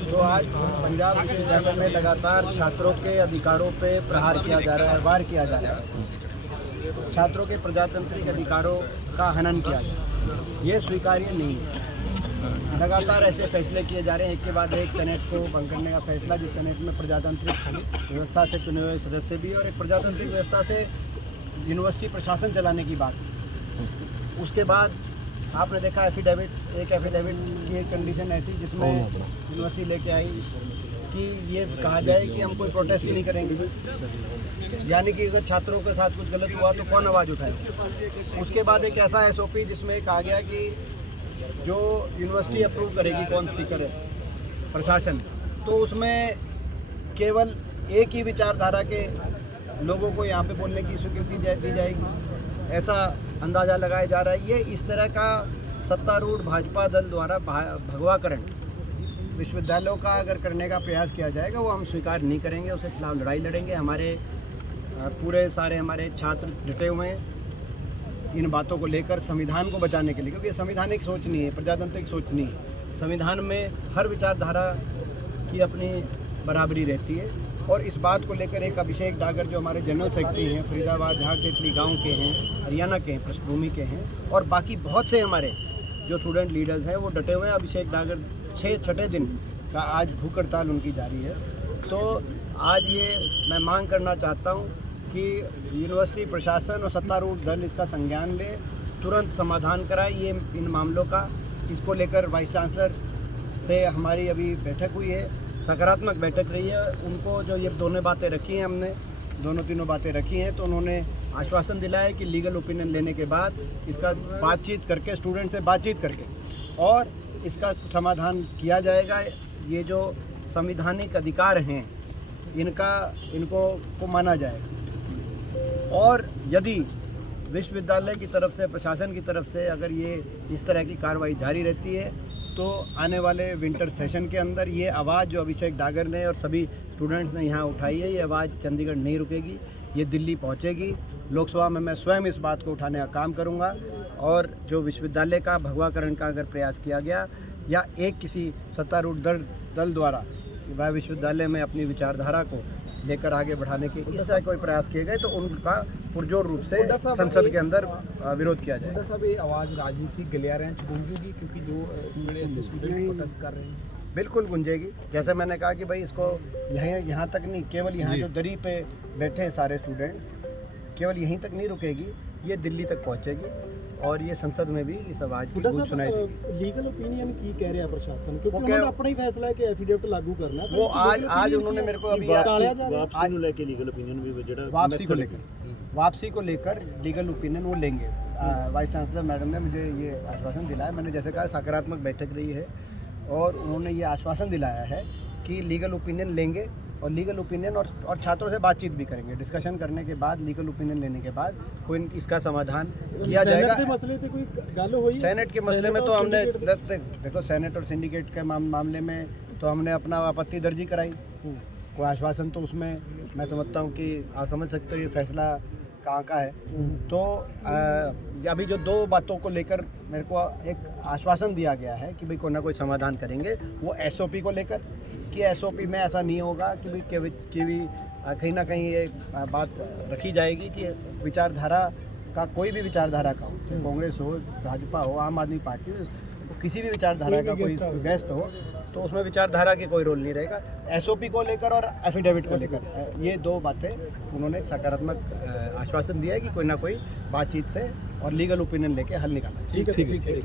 तो आज पंजाब विश्वविद्यालय में लगातार छात्रों के अधिकारों पे प्रहार किया जा रहा है, वार किया जा रहा है। छात्रों के प्रजातांत्रिक अधिकारों का हनन किया जा रहा है। ये स्वीकार्य नहीं है। लगातार ऐसे फैसले किए जा रहे हैं, एक के बाद एक सेनेट को भंग करने का फैसला, जिस सेनेट में प्रजातांत्रिक व्यवस्था से चुने हुए सदस्य भी और एक प्रजातांत्रिक व्यवस्था से यूनिवर्सिटी प्रशासन चलाने की बात। उसके बाद आपने देखा एफिडेविट की एक कंडीशन ऐसी जिसमें यूनिवर्सिटी लेके आई कि ये कहा जाए कि हम कोई प्रोटेस्ट ही नहीं करेंगे, यानी कि अगर छात्रों के साथ कुछ गलत हुआ तो कौन आवाज़ उठाएगा। उसके बाद एक ऐसा एसओपी जिसमें कहा गया कि जो यूनिवर्सिटी अप्रूव करेगी, कौन स्पीकर है, प्रशासन, तो उसमें केवल एक ही विचारधारा के लोगों को यहाँ पे बोलने की स्वीकृति दी जाएगी, ऐसा अंदाज़ा लगाया जा रहा है। ये इस तरह का सत्तारूढ़ भाजपा दल द्वारा भगवाकरण विश्वविद्यालयों का अगर करने का प्रयास किया जाएगा, वो हम स्वीकार नहीं करेंगे, उसके खिलाफ लड़ाई लड़ेंगे। हमारे पूरे सारे हमारे छात्र डटे हुए हैं इन बातों को लेकर, संविधान को बचाने के लिए, क्योंकि संवैधानिक सोच नहीं है, प्रजातांत्रिक सोच नहीं है। संविधान में हर विचारधारा की अपनी बराबरी रहती है। और इस बात को लेकर एक अभिषेक डागर जो हमारे जनरल सेक्रेटरी हैं, फरीदाबाद झाड़ सेतली गाँव के हैं, हरियाणा के हैं, पृष्ठभूमि के हैं, और बाकी बहुत से हमारे जो स्टूडेंट लीडर्स हैं वो डटे हुए हैं। अभिषेक डागर छठे दिन का आज भूख हड़ताल उनकी जारी है। तो आज ये मैं मांग करना चाहता हूँ कि यूनिवर्सिटी प्रशासन और सत्तारूढ़ दल इसका संज्ञान ले, तुरंत समाधान कराए ये इन मामलों का। इसको लेकर वाइस चांसलर से हमारी अभी बैठक हुई है, सकारात्मक बैठक रही है। उनको जो ये दोनों बातें रखी हैं, हमने तीनों बातें रखी हैं, तो उन्होंने आश्वासन दिलाया है कि लीगल ओपिनियन लेने के बाद इसका बातचीत करके, स्टूडेंट से बातचीत करके, और इसका समाधान किया जाएगा। ये जो संवैधानिक अधिकार हैं इनको माना जाएगा। और यदि विश्वविद्यालय की तरफ से, प्रशासन की तरफ से अगर ये इस तरह की कार्रवाई जारी रहती है, तो आने वाले विंटर सेशन के अंदर ये आवाज़ जो अभिषेक डागर ने और सभी स्टूडेंट्स ने यहाँ उठाई है, ये आवाज़ चंडीगढ़ नहीं रुकेगी, ये दिल्ली पहुँचेगी। लोकसभा में मैं स्वयं इस बात को उठाने का काम करूँगा। और जो विश्वविद्यालय का भगवाकरण का अगर प्रयास किया गया या एक किसी सत्तारूढ़ दल द्वारा वह विश्वविद्यालय में अपनी विचारधारा को लेकर आगे बढ़ाने के इस तरह कोई प्रयास किए गए, तो उनका पुरजोर रूप से संसद के अंदर विरोध किया जाए। साहब, ये आवाज़ राजनीतिक गलियारे गूंजेगी क्योंकि जो स्टूडेंट प्रोटेस्ट कर रहे हैं? बिल्कुल गूंजेगी। जैसे मैंने कहा कि भाई इसको यहाँ तक नहीं, केवल यहाँ जो दरी पे बैठे हैं सारे स्टूडेंट्स, केवल यहीं तक नहीं रुकेगी, ये दिल्ली तक पहुँचेगी और ये संसद में भी इस आवाज़ की गूंज सुनाई देगी। लीगल ओपिनियन की कह रहे हैं प्रशासन, क्योंकि उन्होंने अपना ही फैसला है कि एफिडेविट लागू करना है। वो आज उन्होंने मेरे को अभी वापसी को लेकर लीगल ओपिनियन भी वापसी को लेकर लीगल ओपिनियन वो लेंगे। वाइस चांसलर मैडम ने मुझे ये आश्वासन दिलाया। मैंने जैसे कहा सकारात्मक बैठक रही है और उन्होंने ये आश्वासन दिलाया है कि लीगल ओपिनियन लेंगे और लीगल ओपिनियन और छात्रों से बातचीत भी करेंगे। डिस्कशन करने के बाद, लीगल ओपिनियन लेने के बाद कोई इसका समाधान किया जाएगा। मसले थे कोई गल हुई सेनेट के मसले में तो हमने देखो, सेनेट और सिंडिकेट के मामले में तो हमने अपना आपत्ति दर्ज कराई। कोई आश्वासन तो उसमें मैं समझता हूँ कि आप समझ सकते हो ये फैसला कहाँ का है। तो अभी जो दो बातों को लेकर मेरे को एक आश्वासन दिया गया है कि भाई कोई ना कोई समाधान करेंगे, वो एसओपी को लेकर कि एसओपी में ऐसा नहीं होगा कि भाई कहीं ना कहीं ये बात रखी जाएगी कि विचारधारा का, कोई भी विचारधारा का हो, तो कांग्रेस हो, भाजपा हो, आम आदमी पार्टी हो, किसी भी विचारधारा का कोई गेस्ट हो, तो उसमें विचारधारा की कोई रोल नहीं रहेगा। एसओपी को लेकर और एफिडेविट को लेकर ये दो बातें उन्होंने सकारात्मक आश्वासन दिया है कि कोई ना कोई बातचीत से और लीगल ओपिनियन लेके हल निकालना है। ठीक है।